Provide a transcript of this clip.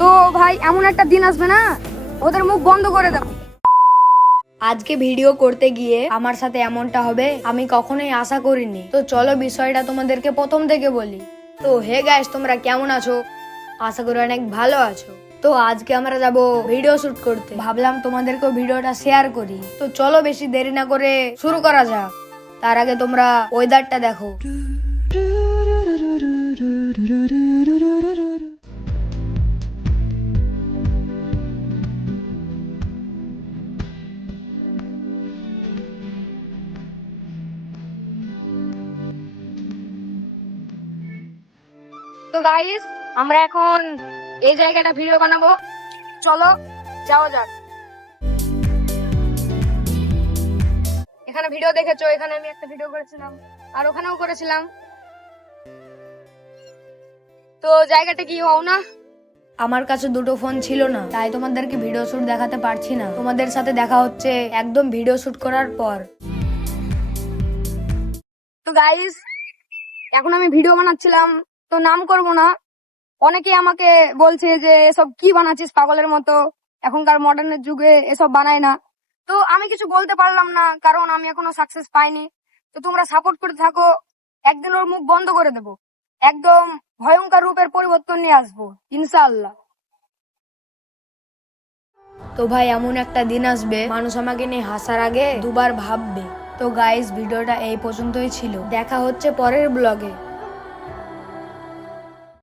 তো ভাই এমন একটা দিন আসবে না, ওদের মুখ বন্ধ করে দেব। আজকে ভিডিও করতে গিয়ে আমার সাথে এমনটা হবে আমি কখনোই আশা করিনি। তো চলো বিষয়টা তোমাদেরকে প্রথম থেকে বলি। তো হে গাইস, তোমরা কেমন আছো? আশা করি অনেক ভালো আছো। তো আজকে আমরা যাব ভিডিও শুট করতে। ভাবলাম তোমাদেরকে ভিডিওটা শেয়ার করি। তো চলো বেশি দেরি না করে শুরু করা যাক। তার আগে তোমরা ওয়েদারটা দেখো। তো গাইস, আমরা এখন এই জায়গাটা ভিডিও বানাবো। চলো যাওয়া যাক। এখানে ভিডিও দেখেছো, এখানে আমি একটা ভিডিও করেছিলাম আর ওখানেও করেছিলাম। তো জায়গাটা কি হও না? আমার কাছে দুটো ফোন ছিল না, তাই তোমাদেরকে ভিডিও শুট দেখাতে পারছি না। তোমাদের সাথে দেখা হচ্ছে একদম ভিডিও শুট করার পর। তো গাইস, এখন আমি ভিডিও বানাচ্ছিলাম, তো নাম করব না। অনেকে আমাকে বলছে যে এসব কি বানাচ্ছিস পাগলের মতো, এখনকার মডার্নের যুগে এসব বানায় না। তো আমি কিছু বলতে পারলাম না, কারণ আমি এখনো সাকসেস পাইনি। তো তোমরা সাপোর্ট করে থাকো, একদিন ওর মুখ বন্ধ করে দেব, একদম ভয়ঙ্কর রূপের পরিবর্তন নিয়ে আসবো ইনশাআল্লাহ। তো ভাই এমন একটা দিন আসবে মানুষ আমাকে নিয়ে হাসার আগে দুবার ভাববে। তো গাইস, ভিডিওটা এই পর্যন্তই ছিল। দেখা হচ্ছে পরের ব্লগে।